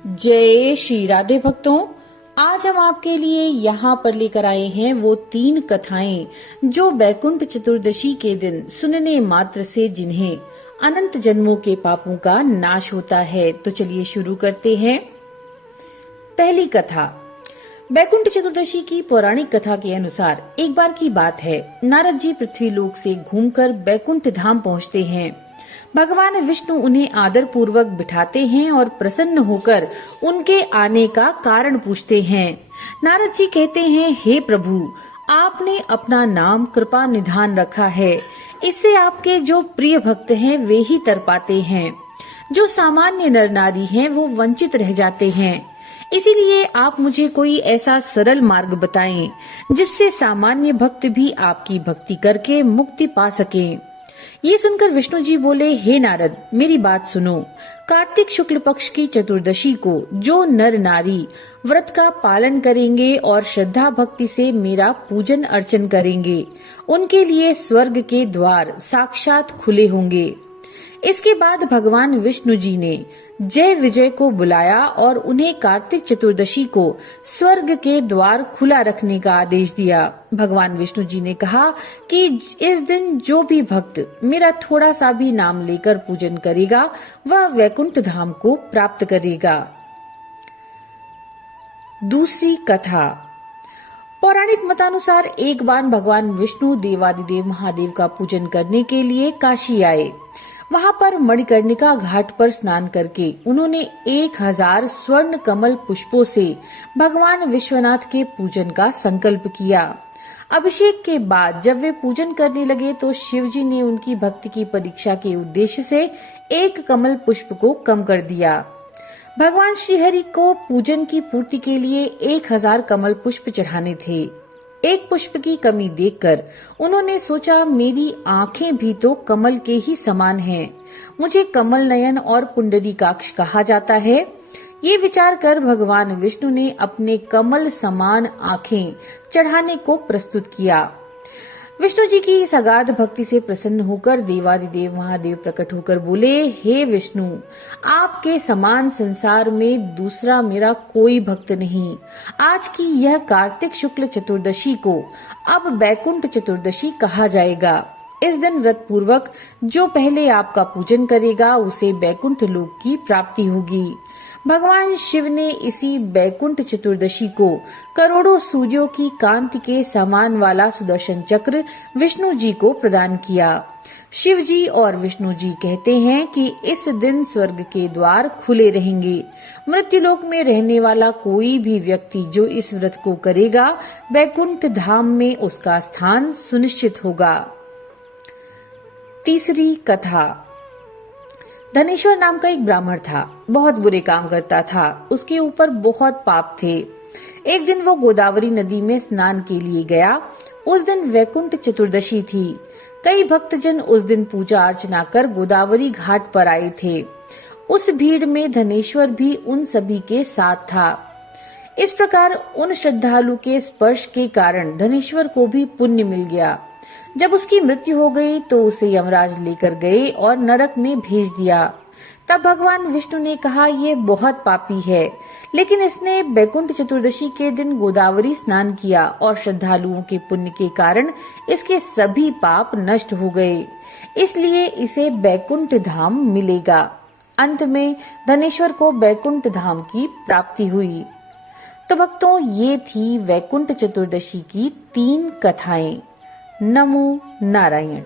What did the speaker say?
जय श्री राधे भक्तों, आज हम आपके लिए यहाँ पर लेकर आए हैं वो 3 कथाएं जो बैकुंठ चतुर्दशी के दिन सुनने मात्र से जिन्हें अनंत जन्मों के पापों का नाश होता है। तो चलिए शुरू करते हैं। पहली कथा। बैकुंठ चतुर्दशी की पौराणिक कथा के अनुसार एक बार की बात है, नारद जी पृथ्वी लोक से घूमकर बैकुंठ धाम पहुँचते हैं। भगवान विष्णु उन्हें आदर पूर्वक बिठाते हैं और प्रसन्न होकर उनके आने का कारण पूछते हैं। नारद जी कहते हैं, हे प्रभु, आपने अपना नाम कृपा निधान रखा है, इससे आपके जो प्रिय भक्त हैं वे ही तर पाते हैं। जो सामान्य नर नारी हैं वो वंचित रह जाते हैं। इसीलिए आप मुझे कोई ऐसा सरल मार्ग बताएं जिससे सामान्य भक्त भी आपकी भक्ति करके मुक्ति पा सकें। ये सुनकर विष्णु जी बोले, हे नारद, मेरी बात सुनो। कार्तिक शुक्ल पक्ष की चतुर्दशी को जो नर नारी व्रत का पालन करेंगे और श्रद्धा भक्ति से मेरा पूजन अर्चन करेंगे, उनके लिए स्वर्ग के द्वार साक्षात खुले होंगे। इसके बाद भगवान विष्णु जी ने जय विजय को बुलाया और उन्हें कार्तिक चतुर्दशी को स्वर्ग के द्वार खुला रखने का आदेश दिया। भगवान विष्णु जी ने कहा कि इस दिन जो भी भक्त मेरा थोड़ा सा भी नाम लेकर पूजन करेगा वह वैकुंठ धाम को प्राप्त करेगा। दूसरी कथा। पौराणिक मतानुसार एक बार भगवान विष्णु देवादिदेव महादेव का पूजन करने के लिए काशी आए। वहां पर मणिकर्णिका घाट पर स्नान करके उन्होंने 1000 स्वर्ण कमल पुष्पों से भगवान विश्वनाथ के पूजन का संकल्प किया। अभिषेक के बाद जब वे पूजन करने लगे तो शिवजी ने उनकी भक्ति की परीक्षा के उद्देश्य से एक कमल पुष्प को कम कर दिया। भगवान श्रीहरि को पूजन की पूर्ति के लिए 1000 कमल पुष्प चढ़ाने थे। एक पुष्प की कमी देखकर उन्होंने सोचा, मेरी आंखें भी तो कमल के ही समान हैं, मुझे कमल नयन और पुंडरीकाक्ष कहा जाता है। ये विचार कर भगवान विष्णु ने अपने कमल समान आंखें चढ़ाने को प्रस्तुत किया। विष्णु जी की इस अगाध भक्ति से प्रसन्न होकर देवादिदेव महादेव प्रकट होकर बोले, हे विष्णु, आपके समान संसार में दूसरा मेरा कोई भक्त नहीं। आज की यह कार्तिक शुक्ल चतुर्दशी को अब बैकुंठ चतुर्दशी कहा जाएगा। इस दिन व्रत पूर्वक जो पहले आपका पूजन करेगा उसे बैकुंठ लोक की प्राप्ति होगी। भगवान शिव ने इसी बैकुंठ चतुर्दशी को करोड़ों सूर्यों की कांति के समान वाला सुदर्शन चक्र विष्णु जी को प्रदान किया। शिव जी और विष्णु जी कहते हैं कि इस दिन स्वर्ग के द्वार खुले रहेंगे। मृत्युलोक में रहने वाला कोई भी व्यक्ति जो इस व्रत को करेगा, बैकुंठ धाम में उसका स्थान सुनिश्चित होगा। तीसरी कथा। धनेश्वर नाम का एक ब्राह्मण था, बहुत बुरे काम करता था, उसके ऊपर बहुत पाप थे। एक दिन वो गोदावरी नदी में स्नान के लिए गया। उस दिन वैकुंठ चतुर्दशी थी। कई भक्तजन उस दिन पूजा अर्चना कर गोदावरी घाट पर आए थे। उस भीड़ में धनेश्वर भी उन सभी के साथ था। इस प्रकार उन श्रद्धालु के स्पर्श के कारण धनेश्वर को भी पुण्य मिल गया। जब उसकी मृत्यु हो गई तो उसे यमराज लेकर गए और नरक में भेज दिया। तब भगवान विष्णु ने कहा, ये बहुत पापी है, लेकिन इसने बैकुंठ चतुर्दशी के दिन गोदावरी स्नान किया और श्रद्धालुओं के पुण्य के कारण इसके सभी पाप नष्ट हो गए, इसलिए इसे बैकुंठ धाम मिलेगा। अंत में धनेश्वर को बैकुंठ धाम की प्राप्ति हुई। तो भक्तों, ये थी वैकुंठ चतुर्दशी की 3 कथाएं। नमो नारायण।